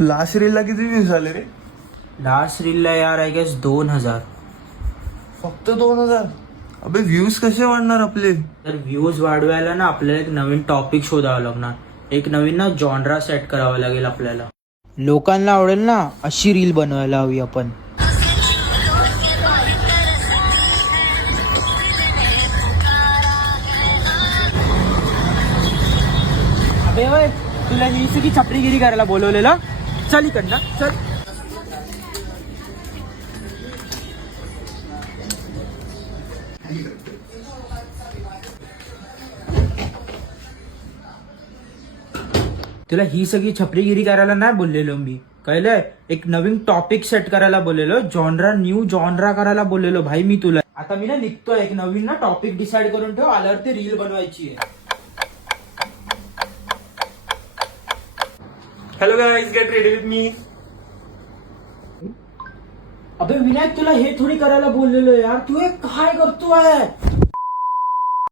Last रीलला किती views आले रे? Last रीलला यार आय गेस 2000. फक्त 2000? अबे व्ह्यूज कसे वाढणार आपले? तर व्ह्यूज वाढवायला ना आपल्याला एक नवीन टॉपिक शोधावा लागणार. एक नवीन ना जॉनरा सेट करावा लागेल आपल्याला. लोकांना आवडेल ना अशी रील बनवायला हवी आपण. अबे होय, तुला ही सगळी छपरीगिरी करायला बोलवलेलं. चल इकडनं चल. तुला ही सगळी छपरीगिरी करायला नाही बोललेलो मी, कळलंय? एक नवीन टॉपिक सेट करायला बोललेलो. न्यू जॉनरा करायला बोललेलो भाई मी तुला. आता मी ना निघतोय. एक नवीन ना टॉपिक डिसाइड करून ठेव. आल्यावर ते रील बनवायची आहे. Hello guys, get ready with me. अबे विनायक, तुला हे थोडी करायला बोललेलो यार. तू हे काय करतोय?